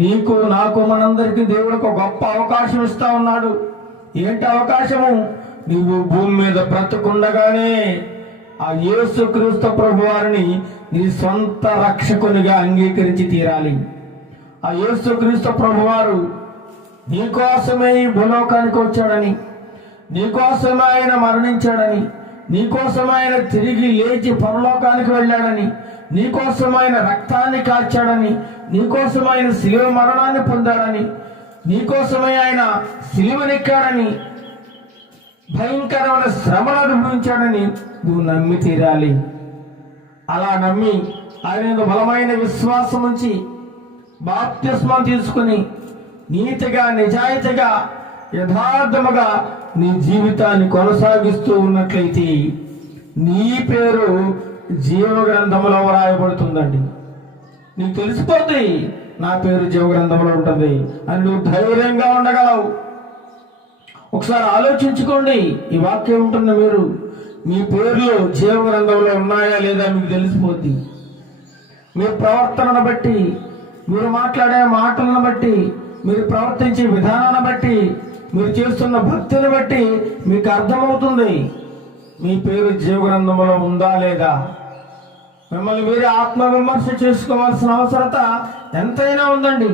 నీకు నాకు మనందరికీ దేవుడు ఒక గొప్ప అవకాశం ఇస్తా ఉన్నాడు. ఏంటి అవకాశము? నీవు భూమి మీద బ్రతుకుండగానే ఆ యేసుక్రీస్తు ప్రభు వారిని నీ సొంత రక్షకునిగా అంగీకరించి తీరాలి. ఆ యేసుక్రీస్తు ప్రభు వారు నీకోసమే ఈ భూలోకానికి వచ్చాడని, నీకోసమే ఆయన మరణించాడని, నీకోసమే ఆయన తిరిగి లేచి పరలోకానికి వెళ్ళాడని, నీకోసం ఆయన రక్తాన్ని కార్చాడని, నీకోసం ఆయన శిలువ మరణాన్ని పొందాడని, నీకోసమే ఆయన శిలువనెక్కాడని, భయంకరమైన శ్రమను అనుభవించాడని నువ్వు నమ్మి తీరాలి. అలా నమ్మి ఆయన బలమైన విశ్వాసం ఉంచి బాప్తిస్మం తీసుకుని నీతిగా నిజాయితీగా యథార్థముగా నీ జీవితాన్ని కొనసాగిస్తూ ఉన్నట్లయితే నీ పేరు జీవగ్రంథంలో వ్రాయబడుతుందండి. నీకు తెలిసిపోతుంది నా పేరు జీవగ్రంథంలో ఉంటుంది అని నువ్వు ధైర్యంగా ఉండగలవు. ఒకసారి ఆలోచించుకోండి, ఈ వాక్యం ఉంటుంది, మీరు మీ పేర్లు జీవగ్రంథంలో ఉన్నాయా లేదా మీకు తెలిసిపోద్ది. మీ ప్రవర్తనను బట్టి, మీరు మాట్లాడే మాటలను బట్టి, మీరు ప్రవర్తించే విధానాన్ని బట్టి, మీరు చేస్తున్న భక్తిని బట్టి మీకు అర్థమవుతుంది మీ పేరు జీవగ్రంథంలో ఉందా లేదా. మిమ్మల్ని మీరే ఆత్మవిమర్శ చేసుకోవాల్సిన అవసరత ఎంతైనా ఉందండి.